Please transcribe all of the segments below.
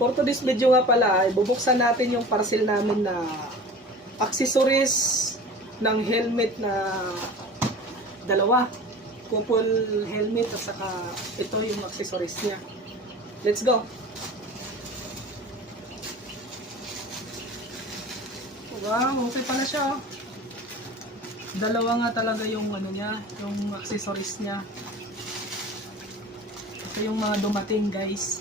For today's video nga pala, ay bubuksan natin yung parcel namin na accessories ng helmet na dalawa. Couple helmet at saka ito yung accessories niya. Let's go! Wow, okay pala siya. Dalawa nga talaga yung ano niya, yung accessories niya. Ito yung mga dumating, guys.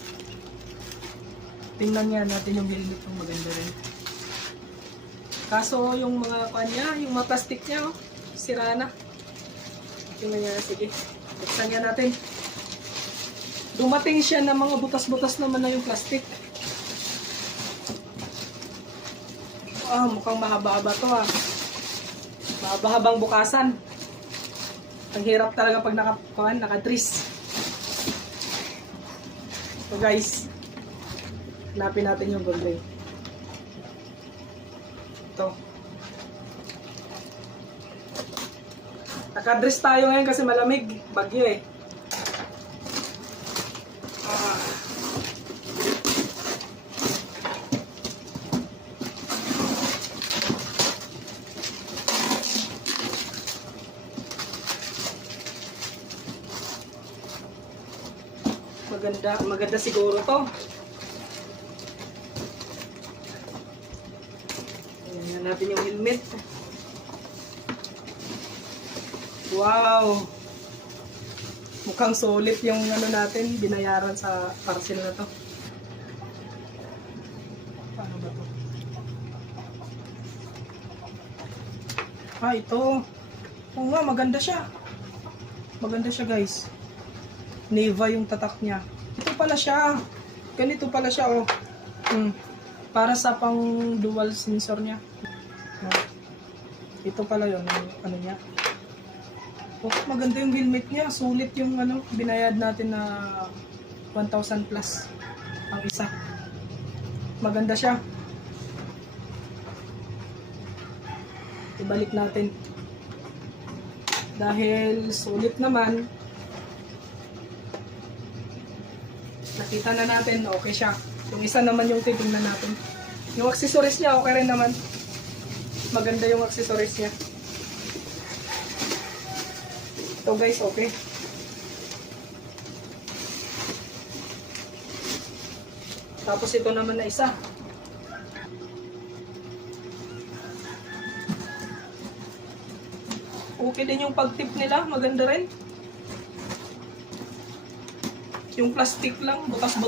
Tingnan nga natin yung helmet kung maganda rin. Kaso yung mga kanya, yung mga plastic niya, oh, sira na. Tingnan nga, sige. Buksan nga natin. Dumating siya ng mga butas-butas naman na yung plastic. Mukhang mahaba-haba to ah. Mahaba-habang bukasan. Ang hirap talaga pag naka-tris. So guys, hanapin natin yung gold ring. Ito. Naka-dress tayo ngayon kasi malamig. Bagyo eh. Maganda siguro to. Ayan natin yung helmet. Wow! Mukhang solid yung ano natin, binayaran sa parcel na to. Paano ba to? Ito. Oo nga, maganda siya. Maganda siya, guys. Neva yung tatak niya. Ito pala siya. Ganito pala siya, oh. Para sa pang dual sensor niya. Ito pala yun, ano niya. Oh, maganda yung helmet niya. Sulit yung ano, binayad natin na 1,000 plus ang isa. Maganda siya. Ibalik natin. Dahil sulit naman, nakita na natin, okay siya. Yung isa naman yung titingnan natin. Yung accessories niya, okay rin naman. Maganda yung accessories niya. Ito guys, okay. Tapos ito naman na isa. Okay din yung pagtip nila, maganda rin. Yung plastic lang, butas-butas.